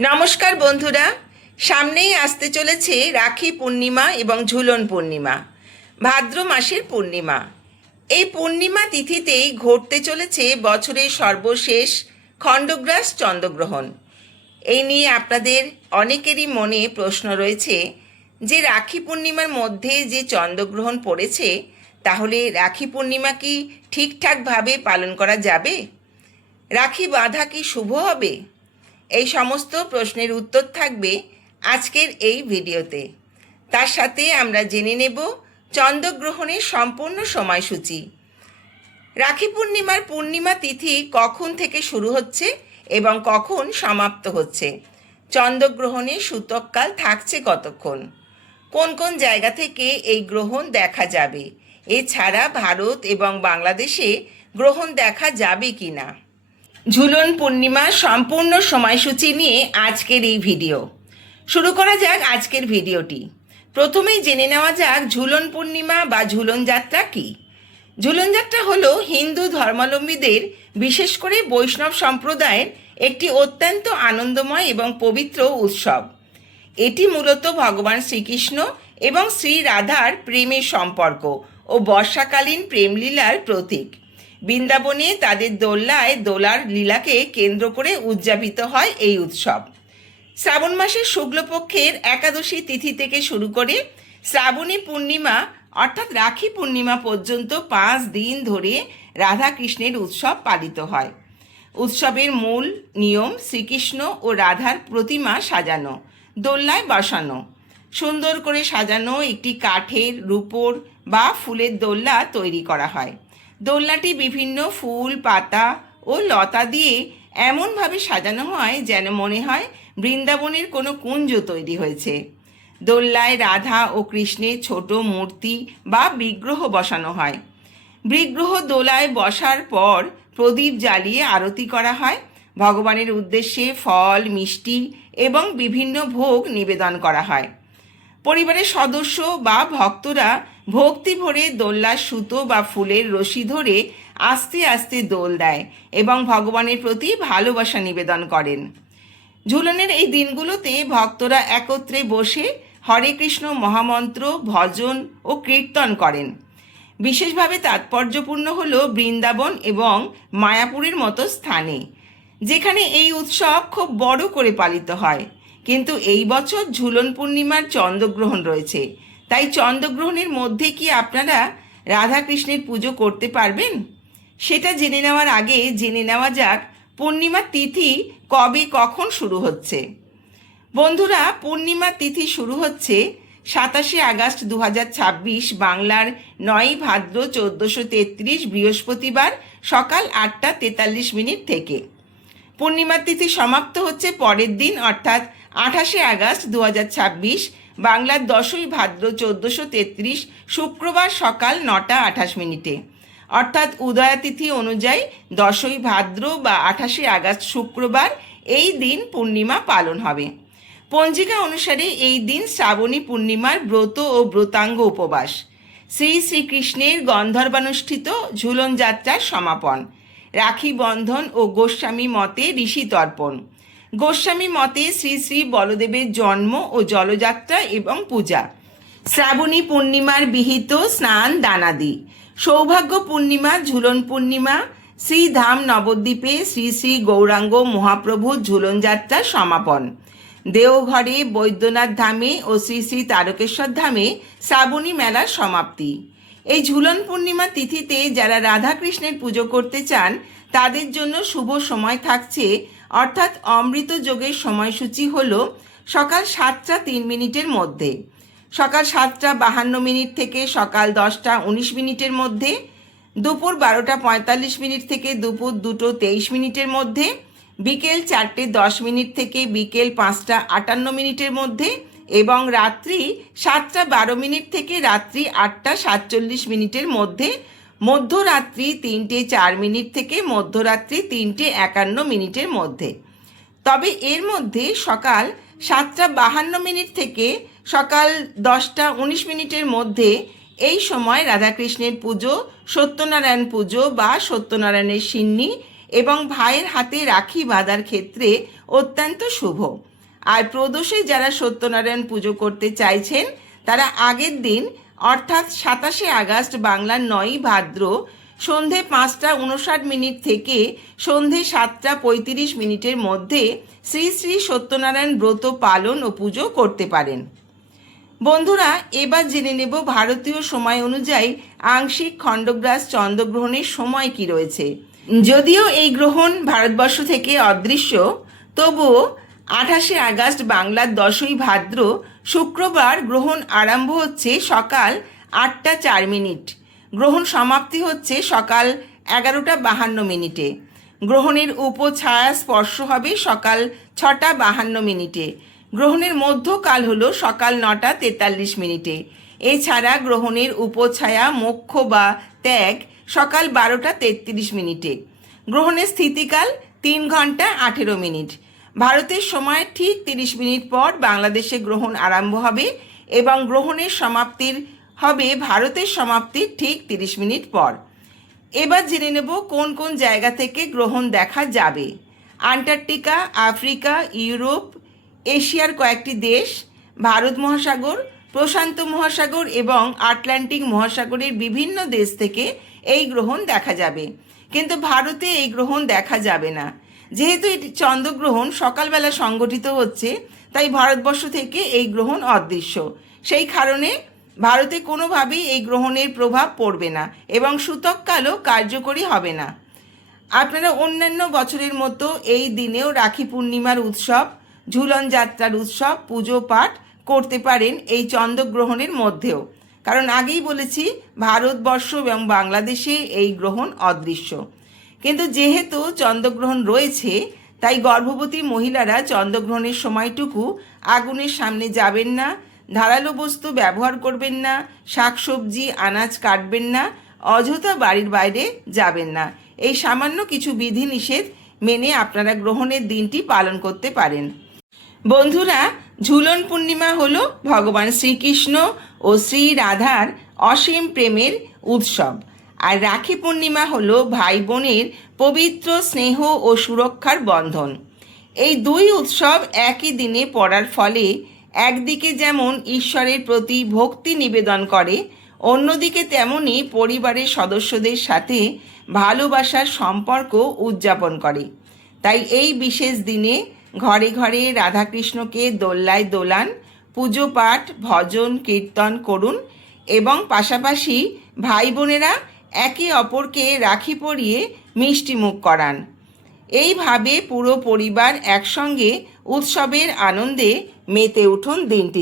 নমস্কার বন্ধুরা, সামনেই আসতে চলেছে রাখি পূর্ণিমা এবং ঝুলন পূর্ণিমা, ভাদ্র মাসের পূর্ণিমা। এই পূর্ণিমা তিথিতেই ঘটতে চলেছে বছরের সর্বশেষ খণ্ডগ্রাস চন্দ্রগ্রহণ। এই নিয়ে আপনাদের অনেকেরই মনে প্রশ্ন রয়েছে যে রাখি পূর্ণিমার মধ্যে যে চন্দ্রগ্রহণ পড়েছে, তাহলে রাখি পূর্ণিমা কি ঠিকঠাকভাবে পালন করা যাবে? রাখি বাঁধা কি শুভ হবে? এই সমস্ত প্রশ্নের উত্তর থাকবে আজকের এই ভিডিওতে। তার সাথে আমরা জেনে নেব চন্দ্রগ্রহণের সম্পূর্ণ সময়সূচি, রাখি পূর্ণিমার পূর্ণিমা তিথি কখন থেকে শুরু হচ্ছে এবং কখন সমাপ্ত হচ্ছে, চন্দ্রগ্রহণের সূতককাল থাকছে কতক্ষণ, কোন কোন জায়গা থেকে এই গ্রহণ দেখা যাবে, এছাড়া ভারত এবং বাংলাদেশে গ্রহণ দেখা যাবে কি না। ঝুলন পূর্ণিমার সম্পূর্ণ সময়সূচি নিয়ে আজকের এই ভিডিও। শুরু করা যাক আজকের ভিডিওটি। প্রথমেই জেনে নেওয়া যাক ঝুলন পূর্ণিমা বা ঝুলন যাত্রা কী। ঝুলন যাত্রা হলো হিন্দু ধর্মাবলম্বীদের, বিশেষ করে বৈষ্ণব সম্প্রদায়ের একটি অত্যন্ত আনন্দময় এবং পবিত্র উৎসব। এটি মূলত ভগবান শ্রীকৃষ্ণ এবং শ্রী রাধার প্রেমের সম্পর্ক ও বর্ষাকালীন প্রেমলীলার প্রতীক। বৃন্দাবনে তাদের দোল্লায় দোলার লীলাকে কেন্দ্র করে উদযাপিত হয় এই উৎসব। শ্রাবণ মাসের শুক্লপক্ষের একাদশী তিথি থেকে শুরু করে শ্রাবণী পূর্ণিমা অর্থাৎ রাখি পূর্ণিমা পর্যন্ত 5 দিন ধরে রাধাকৃষ্ণের উৎসব পালিত হয়। উৎসবের মূল নিয়ম শ্রীকৃষ্ণ ও রাধার প্রতিমা সাজানো, দোল্লায় বসানো। সুন্দর করে সাজানো একটি কাঠের, রূপোর বা ফুলের দোল্লা তৈরি করা হয়। দোলনাটি বিভিন্ন ফুল, পাতা ও লতা দিয়ে এমনভাবে সাজানো হয় যেন মনে হয় বৃন্দাবনের কোনো কুঞ্জ তৈরি হয়েছে। দোল্লায় রাধা ও কৃষ্ণের ছোট মূর্তি বা বিগ্রহ বসানো হয়। বিগ্রহ দোলায় বসার পর প্রদীপ জ্বালিয়ে আরতি করা হয়। ভগবানের উদ্দেশ্যে ফল, মিষ্টি এবং বিভিন্ন ভোগ নিবেদন করা হয়। পরিবারের সদস্য বা ভক্তরা ভক্তি ভরে দোল্লার সুতো বা ফুলের রশি ধরে আস্তে আস্তে দোল দেয় এবং ভগবানের প্রতি ভালোবাসা নিবেদন করেন। ঝুলনের এই দিনগুলোতে ভক্তরা একত্রে বসে হরে কৃষ্ণ মহামন্ত্র, ভজন ও কীর্তন করেন। বিশেষভাবে তাৎপর্যপূর্ণ হল বৃন্দাবন এবং মায়াপুরের মতো স্থানে, যেখানে এই উৎসব খুব বড় করে পালিত হয়। কিন্তু এই বছর ঝুলন পূর্ণিমার চন্দ্রগ্রহণ রয়েছে, তাই চন্দ্রগ্রহণের মধ্যে কি আপনারা রাধাকৃষ্ণের পুজো করতে পারবেন? সেটা জেনে নেওয়ার আগে জেনে নেওয়া যাক পূর্ণিমার তিথি কবে কখন শুরু হচ্ছে। বন্ধুরা, পূর্ণিমার তিথি শুরু হচ্ছে 27 আগস্ট 2026 বাংলার 9 ভাদ্র 1433 বৃহস্পতিবার সকাল 8:43 থেকে। পূর্ণিমার তিথি সমাপ্ত হচ্ছে পরের দিন অর্থাৎ 28 আগস্ট 2026 বাংলার 10ই ভাদ্র 1433 শুক্রবার সকাল 9:28 অর্থাৎ উদয়াতিথি অনুযায়ী 10ই ভাদ্র বা 28 আগস্ট শুক্রবার এই দিন পূর্ণিমা পালন হবে। পঞ্জিকা অনুসারে এই দিন শ্রাবণী পূর্ণিমার ব্রত ও ব্রতাঙ্গ উপবাস, শ্রী শ্রীকৃষ্ণের গন্ধর্বানুষ্ঠিত ঝুলন যাত্রার সমাপন, রাখি বন্ধন ও গোস্বামী মতে ঋষি তর্পণ। গোস্বামী মতে শ্রী শ্রী বলদেবের জন্ম ও জলযাত্রা এবং পূজা, শ্রাবণী পূর্ণিমার বিহিত স্নান দানাদি, সৌভাগ্য পূর্ণিমা ঝুলন পূর্ণিমা, শ্রীধাম নবদ্বীপে শ্রী শ্রী গৌরাঙ্গ মহাপ্রভুর ঝুলন যাত্রার সমাপন, দেওঘরে বৈদ্যনাথ ধামে ও শ্রী শ্রী তারকেশ্বর ধামে শ্রাবণী মেলার সমাপ্তি। এই ঝুলন পূর্ণিমা তিথিতে যারা রাধাকৃষ্ণের পুজো করতে চান তাদের জন্য শুভ সময় থাকছে, অর্থাৎ অমৃত যোগের সময়সূচি হল সকাল 7টা3 মধ্যে, সকাল 7টা52 থেকে সকাল 10টা19 মধ্যে, দুপুর 12টা45 থেকে দুপুর 2টো23 মধ্যে, বিকেল 4টে10 থেকে বিকেল 5টা58 মধ্যে এবং রাত্রি 7টা12 থেকে রাত্রি 8টা47 মধ্যে, মধ্যরাত্রি 3টে4 থেকে মধ্যরাত্রি 3টে51 মধ্যে। তবে এর মধ্যে সকাল 7টা52 থেকে সকাল 10টা19 মধ্যে এই সময় রাধাকৃষ্ণের পুজো, সত্যনারায়ণ পুজো বা সত্যনারায়ণের সিন্নি এবং ভাইয়ের হাতে রাখি বাঁধার ক্ষেত্রে অত্যন্ত শুভ। আর প্রদোষে যারা সত্যনারায়ণ পুজো করতে চাইছেন তারা আগের দিন অর্থাৎ 27শে আগস্ট বাংলার 9ই ভাদ্র সন্ধে 5:59 থেকে সন্ধে 7:35 মধ্যে শ্রী শ্রী সত্যনারায়ণ ব্রত পালন ও পুজো করতে পারেন। বন্ধুরা, এবার জেনে নেব ভারতীয় সময় অনুযায়ী আংশিক খণ্ডগ্রাস চন্দ্রগ্রহণের সময় কি রয়েছে। যদিও এই গ্রহণ ভারতবর্ষ থেকে অদৃশ্য, তবুও 28শে আগস্ট বাংলার 10ই ভাদ্র শুক্রবার গ্রহণ আরম্ভ হচ্ছে সকাল 8:04। গ্রহণ সমাপ্তি হচ্ছে সকাল 11:52। গ্রহণের উপছায়া স্পর্শ হবে সকাল 6:52। গ্রহণের মধ্যকাল হলো সকাল 9:43। এছাড়া গ্রহণের উপছায়া মোক্ষ বা ত্যাগ সকাল 12:33। গ্রহণের স্থিতিকাল 3 ঘন্টা 18 মিনিট। ভারতের সময় ঠিক 30 মিনিট পর বাংলাদেশে গ্রহণ আরম্ভ হবে এবং গ্রহণের সমাপ্তির হবে ভারতের সমাপ্তির ঠিক 30 মিনিট পর। এবার জেনে নেব কোন কোন জায়গা থেকে গ্রহণ দেখা যাবে। আন্টার্কটিকা, আফ্রিকা, ইউরোপ, এশিয়ার কয়েকটি দেশ, ভারত মহাসাগর, প্রশান্ত মহাসাগর এবং আটলান্টিক মহাসাগরের বিভিন্ন দেশ থেকে এই গ্রহণ দেখা যাবে। কিন্তু ভারতে এই গ্রহণ দেখা যাবে না। যেহেতু এটি চন্দ্রগ্রহণ সকালবেলা সংগঠিত হচ্ছে, তাই ভারতবর্ষ থেকে এই গ্রহণ অদৃশ্য। সেই কারণে ভারতে কোনোভাবেই এই গ্রহণের প্রভাব পড়বে না এবং সূতককালও কার্যকরী হবে না। আপনারা অন্যান্য বছরের মতো এই দিনেও রাখি পূর্ণিমার উৎসব, ঝুলন যাত্রার উৎসব, পুজো পাঠ করতে পারেন এই চন্দ্রগ্রহণের মধ্যেও। কারণ আগেই বলেছি ভারতবর্ষ এবং বাংলাদেশে এই গ্রহণ অদৃশ্য। কিন্তু যেহেতু চন্দ্রগ্রহণ রয়েছে, তাই গর্ভবতী মহিলারা চন্দ্রগ্রহণের সময়টুকু আগুনের সামনে যাবেন না, ধারালো বস্তু ব্যবহার করবেন না, শাকসবজি আনাজ কাটবেন না, অযথা বাড়ির বাইরে যাবেন না। এই সামান্য কিছু বিধিনিষেধ মেনে আপনারা গ্রহণের দিনটি পালন করতে পারেন। বন্ধুরা, ঝুলন পূর্ণিমা হলো ভগবান শ্রীকৃষ্ণ ও শ্রী রাধার অসীম প্রেমের উৎসব। আর রাখি পূর্ণিমা হলো ভাই বোনের পবিত্র স্নেহ ও সুরক্ষার বন্ধন। এই দুই উৎসব একই দিনে পড়ার ফলে একদিকে যেমন ঈশ্বরের প্রতি ভক্তি নিবেদন করে, অন্যদিকে তেমনই পরিবারের সদস্যদের সাথে ভালোবাসার সম্পর্ক উদযাপন করে। তাই এই বিশেষ দিনে ঘরে ঘরে রাধাকৃষ্ণকে দোল্লায় দোলান, পুজো পাঠ, ভজন কীর্তন করুন এবং পাশাপাশি ভাই বোনেরা একে অপরকে রাখি পরিয়ে মিষ্টি মুখ করান। এইভাবে পুরো পরিবার একসঙ্গে উৎসবের আনন্দে মেতে উঠুন দিনটি।